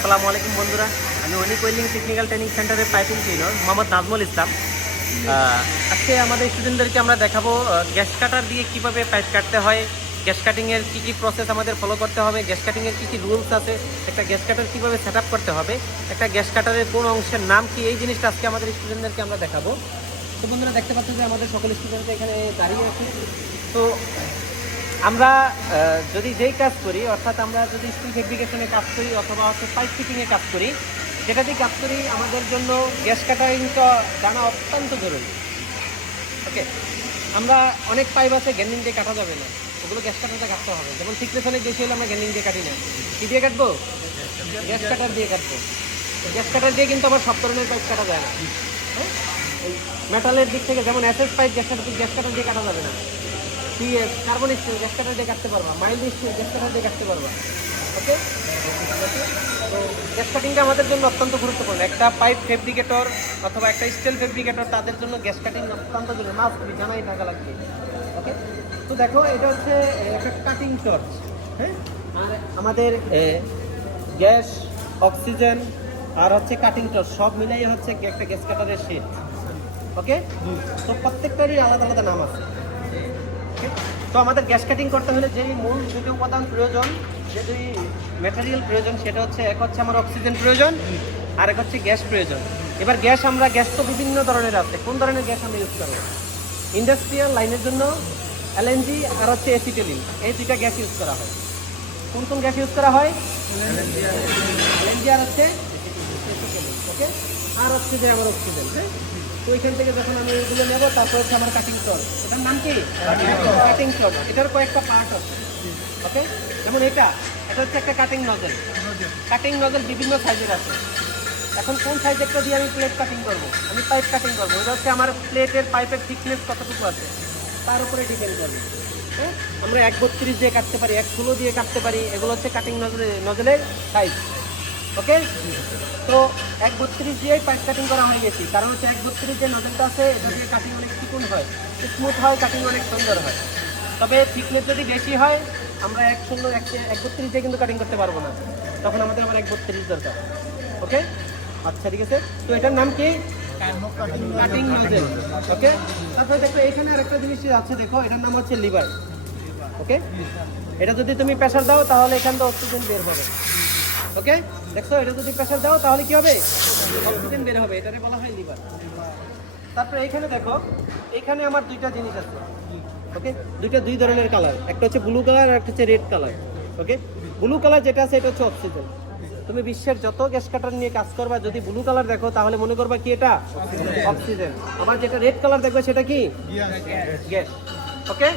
আসসালামু আলাইকুম বন্ধুরা। আমি অনিক ওয়েল্ডিং টেকনিক্যাল ট্রেনিং সেন্টারের পাইপিং ট্রেনার মোহাম্মদ নাজমুল ইসলাম। আজকে আমাদের স্টুডেন্টদেরকে আমরা দেখাবো গ্যাস কাটার দিয়ে কীভাবে পাইপ কাটতে হয় গ্যাস কাটিংয়ের কী কী প্রসেস আমাদের ফলো করতে হবে গ্যাস কাটিংয়ের কী কী রুলস আছে একটা গ্যাস কাটার কীভাবে সেট আপ করতে হবে একটা গ্যাস কাটারের কোন অংশের নাম কি এই জিনিসটা আজকে আমাদের স্টুডেন্টদেরকে আমরা দেখাবো। তো বন্ধুরা দেখতে পাচ্ছেন যে আমাদের সকল স্টুডেন্ট এখানে দাঁড়িয়ে আছে। তো আমরা যদি যেই কাজ করি, অর্থাৎ আমরা যদি স্টিল ফেব্রিকেশনে কাজ করি অথবা হচ্ছে পাইপ ফিটিংয়ে কাজ করি যেটা দিয়ে কাজ করি, আমাদের জন্য গ্যাস কাটারিংটা জানা অত্যন্ত জরুরি। ওকে আমরা অনেক পাইপ আছে গ্যান্ডিং দিয়ে কাটা যাবে না। ওগুলো গ্যাস কাটারটা কাটতে হবে। যেমন থিকনেস অনেক বেশি হলে আমরা গ্যান্ডিং দিয়ে কাটি না। কি দিয়ে কাটবো? গ্যাস কাটার দিয়ে কাটবো। গ্যাস কাটার দিয়ে কিন্তু আবার সব ধরনের পাইপ কাটা যায় না। হ্যাঁ? মেটালের দিক থেকে যেমন SS pipe gas cutter gas cutter দিয়ে কাটা যাবে না। PS carbon steel gas cutter দিয়ে কাটতে পারবা। মাইল্ড স্টিল গ্যাস কাটার দিয়ে কাটতে পারবা। ওকে তো গ্যাস কাটিংটা আমাদের জন্য অত্যন্ত গুরুত্বপূর্ণ। একটা পাইপ ফেব্রিকেটর অথবা একটা স্টিল ফেব্রিকেটর তাদের জন্য গ্যাস কাটিং অত্যন্ত জরুরি। মাস্ট বি জানাই থাকা লাগবে। ওকে তো দেখো, এটা হচ্ছে একটা কাটিং টর্চ হ্যাঁ? আর আমাদের গ্যাস, অক্সিজেন আর হচ্ছে কাটিং টর্চ সব মিলাই হচ্ছে একটা গ্যাস কাটারের শেড ওকে তো প্রত্যেকটারই আলাদা আলাদা নাম আছে? তো আমাদের গ্যাস কাটিং করতে হলে যেই মূল দুটো উপাদান প্রয়োজন, যে দুই ম্যাটেরিয়াল প্রয়োজন, সেটা হচ্ছে এক হচ্ছে আমার অক্সিজেন প্রয়োজন, আর এক হচ্ছে গ্যাস প্রয়োজন। এবার গ্যাস আমরা, গ্যাস তো বিভিন্ন ধরনের আছে। কোন ধরনের গ্যাস আমরা ইউজ করব? ইন্ডাস্ট্রিয়াল লাইনের জন্য এলএনজি আর হচ্ছে এসিটেলিন এই দুইটা গ্যাস ইউজ করা হয়। কোন কোন গ্যাস ইউজ করা হয়? এলএনজি আর হচ্ছে ওকে আর হচ্ছে যে আমার অক্সিজেন হ্যাঁ? তো ওইখান থেকে যখন আমি এগুলো নেব, তারপর হচ্ছে আমার কাটিং টল এটার নাম কি? কাটিং টল এটার কয়েকটা পার্ট আছে। ওকে যেমন এটা। এটা হচ্ছে একটা কাটিং নজল কাটিং নজল বিভিন্ন সাইজের আছে। এখন কোন সাইজেরটা দিয়ে আমি প্লেট কাটিং করব? আমি পাইপ কাটিং করব। এটা হচ্ছে আমার প্লেটের পাইপের থিকনেস কতটুকু আছে? তার উপরে ডিপেন্ড করবে। আমরা এক বত্রিশ দিয়ে কাটতে পারি, এক ষোলো দিয়ে কাটতে পারি। এগুলো হচ্ছে কাটিং নজলের নজলের সাইজ ওকে? তো এক বত্রিশ দিয়েই পাইপ কাটিং করা হয়ে গেছি। কারণ হচ্ছে এক বত্রিশ যে নজলটা আছে, এটা দিয়ে কাটিং অনেক চিকুন হয়। স্মুথ হয় কাটিং অনেক সুন্দর হয়। তবে থিকনেস যদি বেশি হয়, আমরা এক শূন্য এক এক বত্রিশ দিয়ে কিন্তু কাটিং করতে পারব না। তখন আমাদের আবার এক বত্রিশ দরকার। ওকে? আচ্ছা ঠিক আছে। তো এটার নাম কি? Cutting nozzle okay? তারপরে দেখো, এখানে আরেকটা জিনিস আছে, দেখো, এটার নাম হচ্ছে লিভার ওকে? এটা যদি তুমি প্রেশার দাও, তাহলে এখান থেকে অক্সিজেন বের হবে। ওকে? দেখছ এটা যদি প্রেশার দাও তাহলে কি হবে? অক্সিজেন বের হবে এটারে বলা হয় লিভার তারপরে এইখানে দেখো এইখানে আমার দুইটা জিনিস আছে ওকে দুইটা দুই ধরনের কালার একটা হচ্ছে ব্লু কালার আর একটা হচ্ছে red colour okay blue colour যেটা আছে এটা হচ্ছে অক্সিজেন তুমি বিশ্বের যত গ্যাস কাটার নিয়ে কাজ করবা যদি ব্লু কালার দেখো তাহলে মনে করবা কি এটা? অক্সিজেন আবার যেটা রেড কালার দেখবে সেটা কি? গ্যাস ওকে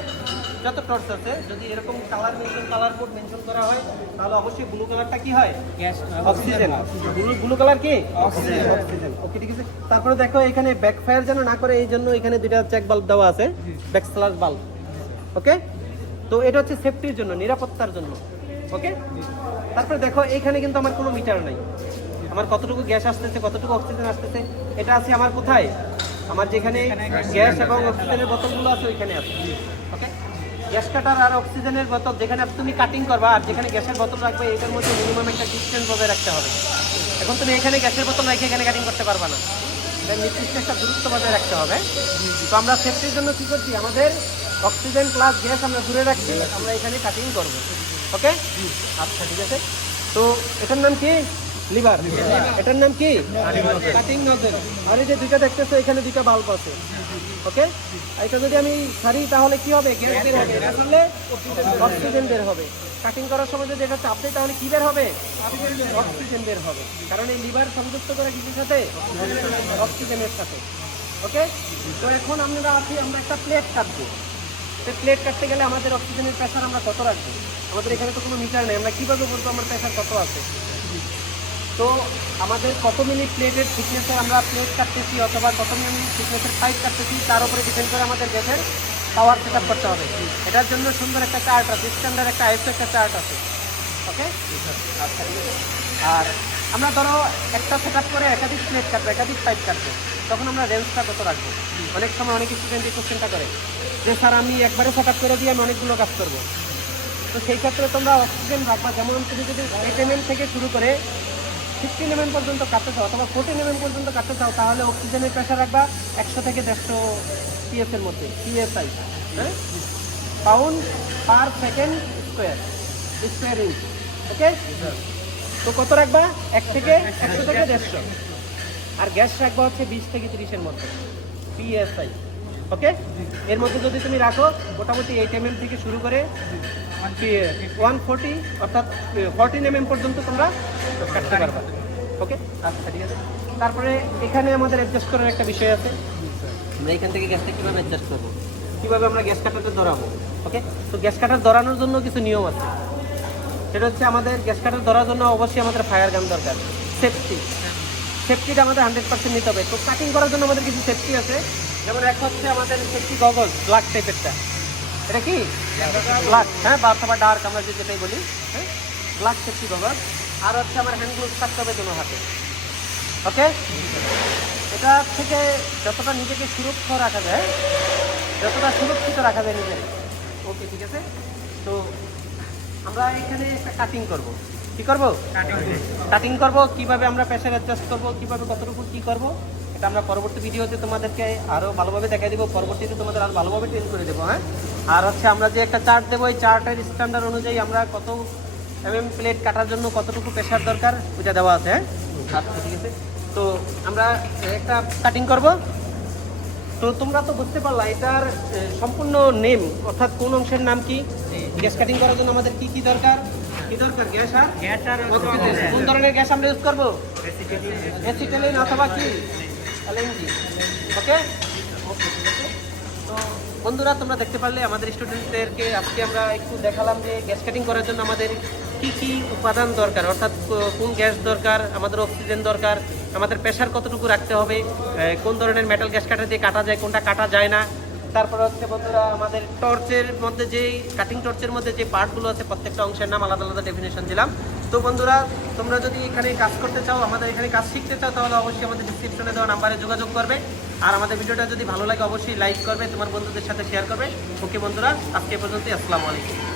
যত টর্চ আছে যদি এরকম colour mention colour code mention করা হয় তাহলে অবশ্যই ব্লু কালারটা কি হয়? Gas oxygen blue blue colour কি? অক্সিজেন অক্সিজেন ওকে ঠিক আছে। তারপরে দেখো এখানে ব্যাকফায়ার যেন না করে এই জন্য এখানে দুইটা চেক বাল্ব দেওয়া আছে ব্যাক স্লাশ বাল্ব ওকে তো এটা হচ্ছে সেফটির জন্য নিরাপত্তার জন্য। ওকে তারপরে দেখো এখানে কিন্তু আমার কোনো মিটার নাই। আমার কতটুকু গ্যাস আসতেছে কতটুকু অক্সিজেন আসতেছে এটা আছে আমার কোথায়? আমার যেখানে গ্যাস এবং অক্সিজেনের বোতলগুলো আছে ওইখানে আছে। ওকে গ্যাস কাটার আর অক্সিজেনের বোতল যেখানে তুমি কাটিং করবা আর যেখানে গ্যাসের বোতল রাখবে, এটার মধ্যে মিনিমাম একটা ডিস্টেন্স বজায় রাখতে হবে। এখন তুমি এখানে গ্যাসের বোতল রেখে এখানে কাটিং করতে পারবা না। নির্দিষ্ট একটা দূরত্ব বজায় রাখতে হবে। তো আমরা সেফটির জন্য কি করছি? আমাদের অক্সিজেন প্লাস গ্যাস আমরা দূরে রাখছি, আমরা এখানে কাটিং করব। ওকে আচ্ছা ঠিক আছে। তো এটার নাম কি? লিভার? এটার নাম কি? কাটিং নজেল আর এই যে দুইটা দেখতেছো এখানে দুইটা বাল্ব আছে। ওকে এটা যদি আমি ছাড়ি তাহলে কি হবে? গ্যাস বের হবে। হলে অক্সিজেন বের হবে। কাটিং করার সময় যদি এটা চাপ দেয় তাহলে কি বের হবে? অক্সিজেন বের হবে। কারণ এই লিভার সংযুক্ত করে কিছুর সাথে অক্সিজেনের সাথে। ওকে তো এখন আমরা আছি আমরা একটা প্লেট কাটবো। তো প্লেট কাটতে গেলে আমাদের অক্সিজেনের প্রেশার আমরা কত রাখব? আমাদের এখানে তো কোনো মিটার নেই। আমরা কীভাবে বলব আমার প্রেশার কত আছে? তো আমাদের কত মিলি প্লেটের থিকনেসের আমরা প্লেট কাটতেছি অথবা কত মিলি থিকনেসের পাইপ কাটতেছি, তার উপরে ডিপেন্ড করে আমাদের গ্যাসের পাওয়ার সেট আপ করতে হবে। এটার জন্য সুন্দর একটা চার্ট আছে স্ট্যান্ডার্ড একটা আইএসও একটা চার্ট আছে। ওকে আচ্ছা আর আমরা ধরো একটা সেট আপ করে একাধিক প্লেট কাটবো, একাধিক পাইপ কাটবো। তখন আমরা রেঞ্জটা কত রাখব? অনেক সময় অনেক স্টুডেন্ট এই কোশ্চেনটা করে যে, স্যার, আমি একবারে সেট আপ করে দিয়ে আমি অনেকগুলো কাজ করব। তো সেই ক্ষেত্রে তোমরা অক্সিজেন রাখবা যেমন তুমি যদি এম থেকে শুরু করে ফিফটিন এমএম পর্যন্ত কাটতে চাও অথবা ফোরটিন এমএম পর্যন্ত কাটতে চাও, তাহলে অক্সিজেনের প্রেশার রাখবা একশো থেকে দেড়শো পিএস এর মধ্যে পিএসআই হ্যাঁ? Pound per second square square inch okay তো কত রাখবা? এক থেকে একশো থেকে দেড়শো। আর গ্যাস রাখবা হচ্ছে বিশ থেকে তিরিশের মধ্যে পিএসআই ওকে? এর মধ্যে যদি তুমি রাখো মোটামুটি এইট এম থেকে শুরু করে ওয়ান ফোর্টি অর্থাৎ ফোরটিন এম পর্যন্ত তোমরা কাটতে পারবা। ওকে? আচ্ছা ঠিক আছে। তারপরে এখানে আমাদের অ্যাডজাস্ট করার একটা বিষয় আছে। আমরা এখান থেকে গ্যাসটা কীভাবে অ্যাডজাস্ট করব? কীভাবে আমরা গ্যাস কাটারটা ধরাবো? ওকে? তো গ্যাস কাটার ধরানোর জন্য কিছু নিয়ম আছে। সেটা হচ্ছে আমাদের গ্যাস কাটার ধরার জন্য অবশ্যই আমাদের ফায়ার গান দরকার। সেফটি সেফটিটা আমাদের হান্ড্রেড পার্সেন্ট নিতে হবে। তো কাটিং করার জন্য আমাদের কিছু সেফটি আছে। যেমন এক হচ্ছে আমাদের সেফটি গগল ব্ল্যাক টাইপেরটা এটা কি? ব্ল্যাক হ্যাঁ বা অথবা ডার্ক আমরা যেটাই বলি। হ্যাঁ ব্ল্যাক সেফটি গগল আর হচ্ছে আমার হ্যান্ড গ্লোভস থাকতে হবে দুনো হাতে। ওকে এটা থেকে যতটা নিজেকে সুরক্ষিত রাখা যায়, যতটা সুরক্ষিত রাখা যায় নিজের। ওকে ঠিক আছে? তো আমরা এখানে একটা কাটিং করব। কি করব? কাটিং করব। কীভাবে আমরা প্রেশার অ্যাডজাস্ট করব কীভাবে কতটুকু কি করব এটা আমরা পরবর্তী ভিডিওতে তোমাদেরকে আরও ভালোভাবে দেখাই দেবো পরবর্তীতে তোমাদের আরও ভালোভাবে ট্রেন করে দেবো হ্যাঁ? আর হচ্ছে আমরা যে একটা চার্ট দেবো এই চার্টের স্ট্যান্ডার্ড অনুযায়ী আমরা কত এমএম প্লেট কাটার জন্য কতটুকু প্রেশার দরকার ওইটা দেওয়া আছে হ্যাঁ? আচ্ছা ঠিক আছে। তো আমরা একটা কাটিং করব। তো তোমরা তো বুঝতে পারলা এটার সম্পূর্ণ নেম অর্থাৎ কোন অংশের নাম কি? গ্যাস কাটিং করার জন্য আমাদের কি কি দরকার? কি দরকার গ্যাস আর? কোন ধরনের গ্যাস আমরা ইউজ করব? অ্যাসিটাইলিন অথবা কি? এলএনজি ওকে তো বন্ধুরা তোমরা দেখতে পারলে আমাদের স্টুডেন্টদেরকে আজকে আমরা একটু দেখালাম যে গ্যাস কাটিং করার জন্য আমাদের কি কি উপাদান দরকার অর্থাৎ কোন গ্যাস দরকার আমাদের অক্সিজেন দরকার আমাদের প্রেশার কতটুকু রাখতে হবে কোন ধরনের মেটাল গ্যাস কাটা দিয়ে কাটা যায় কোনটা কাটা যায় না তারপরে হচ্ছে বন্ধুরা আমাদের টর্চের মধ্যে যেই কাটিং টর্চের মধ্যে যে পার্টগুলো আছে প্রত্যেকটা অংশের নাম আলাদা আলাদা ডেফিনেশন দিলাম। তো বন্ধুরা, তোমরা যদি এখানে কাজ করতে চাও, আমাদের এখানে কাজ শিখতে চাও, তাহলে অবশ্যই আমাদের ডিসক্রিপশনে দেওয়া নাম্বারে যোগাযোগ করবে। আর আমাদের ভিডিওটা যদি ভালো লাগে, অবশ্যই লাইক করবে, তোমার বন্ধুদের সাথে শেয়ার করবে। ওকে বন্ধুরা, আজকে পর্যন্ত আসসালামু আলাইকুম।